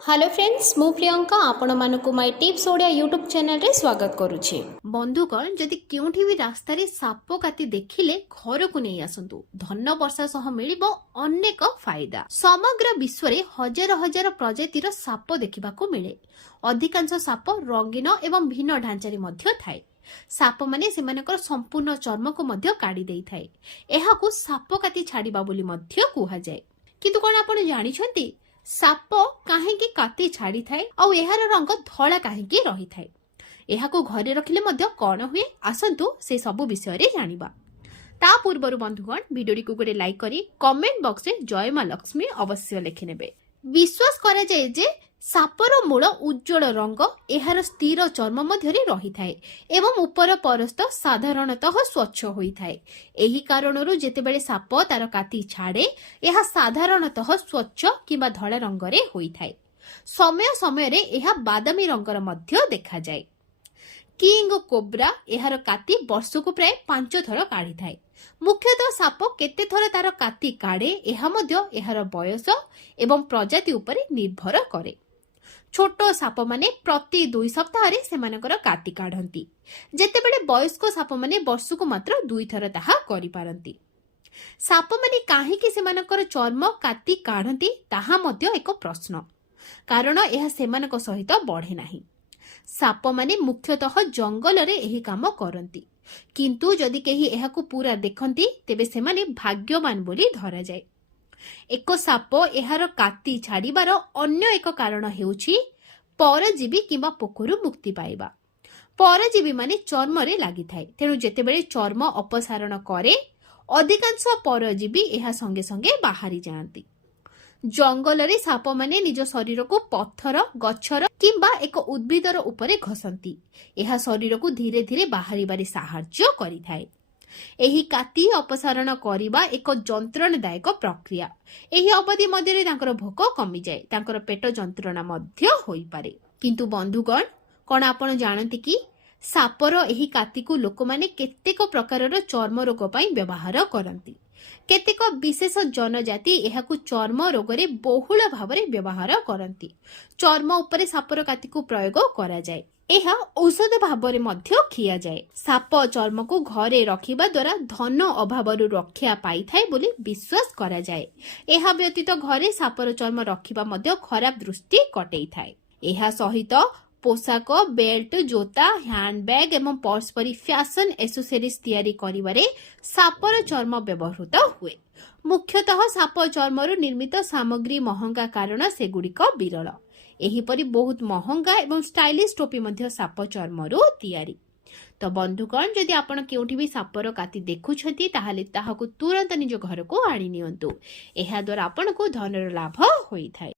Hello friends मु प्रियंका आपण मानकु my tips Odia YouTube channel रे स्वागत करूछि। बंधुगण जदि केउठी भी रास्ता रे साप काती देखिले घर को नहीं आसंतु धन वर्षा सह मिलिबो अनेक फायदा। समग्र विश्व रे हजार हजार प्रजातिर साप देखिबाकू मिले। अधिकांश साप रंगीन एवं भिन्न ढांचारे मध्य थाए। साप माने सेमानकर संपूर्ण चर्म को मध्य काढ़ी देई थाए। एहाकू साप काती छाड़ीबा बोली मध्य कुहा जाय। किंतु कोन आपण जानि छथि साप काहेकि काती छाड़ी थाए और एहार रंग धला काहेकि रही थाए। एहाकू घरे रखिले मध्य कौन हुए आसंतु से सब विषय रे जानिबा। ता पूर्वरु बंधुगण वीडियो को गोटे लाइक करी कमेंट बॉक्स रे जय मां लक्ष्मी अवश्य लिखि नेबे। विश्वास करा जाय जे सापर मूल उज्जवल रंग एहार स्थिर चर्म मध्य रही थाए एवं ऊपर परस्त साधारणतः स्वच्छ होई थाए। एही कारणरू जेतेबेले साप तार काती छाड़े एहा साधारणतः स्वच्छ किंबा धला रंगरे होई थाए। समय समय रे एहा बादामी रंगर मध्य देखा जाए। किंग कोब्रा एहार काती वर्षकु प्राय 5 थर काढ़ी थाए। मुख्यतः साप केते थर तार काती काढ़े एहा मध्य एहार बयस एवं प्रजाति उपरे निर्भर करे। छोट साप माने प्रति 2 सप्ताह रे सेमानकर काती काढ़ंती, जेतेबेले वयस्क साप माने वर्षकु मात्र 2 थर ताहा करि पारंती। साप माने काहेकि सेमानकर चर्म काती काढ़ंती ताहा मध्य एक प्रश्न, कारण एहा सेमानक सहित बढ़े नाही। साप माने मुख्यतः जंगल रे एही काम करंती, किंतु जदि केही एहाकू पूरा देखंती तेबे सेमाने भाग्यवान बोली धरा जाय। एक साप एहार काती छाड़ीबार अन्य एक कारण हेउछि परजीवी किंबा पोकरु मुक्ति पाइबा। परजीवी माने चर्म रे लागि थाए, तेणु जेतेबेले चर्म अपसारण करे अधिकांश परजीवी एहा संगे संगे बाहरी जाआंती। जंगल रे साप माने निज शरीर को पत्थर गछर किंबा एक उद्भिदर उपरे घसंती। एहा शरीर को धीरे धीरे बाहरी बारी साहाय्य करि थाए। एही काती अपसारण करिबा एक जंत्रणदायक प्रक्रिया। एही अवधि मध्य तांकर भोक कमी जाए, तांकर पेट जंत्रणा मध्य होई पारे। किंतु बंधुगण कोन आपण जानती कि सापर एही काती को लोक माने केतेक प्रकारर चर्म रोग पई व्यवहार करंती। केतेक विशेष जनजाति एहाकू चर्म रोग रे बहुल भावरे व्यवहार करंती। चर्म उपरे सापर काती को प्रयोग करा जाए। एहा औषध भावरे मध्य खिया जाए। साप चर्म को घरे रखिबा द्वारा धन अभावरु रक्षा पाई थाए बोली विश्वास करा जाए। एहा व्यतीत घरे सापर चर्म रखिबा मध्य खराब दृष्टि कटेई थाए। एहा सहित पोशाक बेल्ट जोता हैंडबैग एवं पर्स परी फैशन एसेसरीज तैयारी करिबारे सापर चर्म व्यवहृत हुए। मुख्यतः साप चर्मरु निर्मित सामग्री महंगा कारण सेगुड़िक विरल। एहीपरि बहुत महंगा एवं स्टाइलिश टोपी मध्य साप चर्मरु तैयारी। तो बंधुगण जदि आपण केउठी भी सापर काती देखुछथि ताहाले ताहाकू तुरंत निज घर को आनी नियंतु। एहा द्वारा आपनको धनर लाभ होई थाए।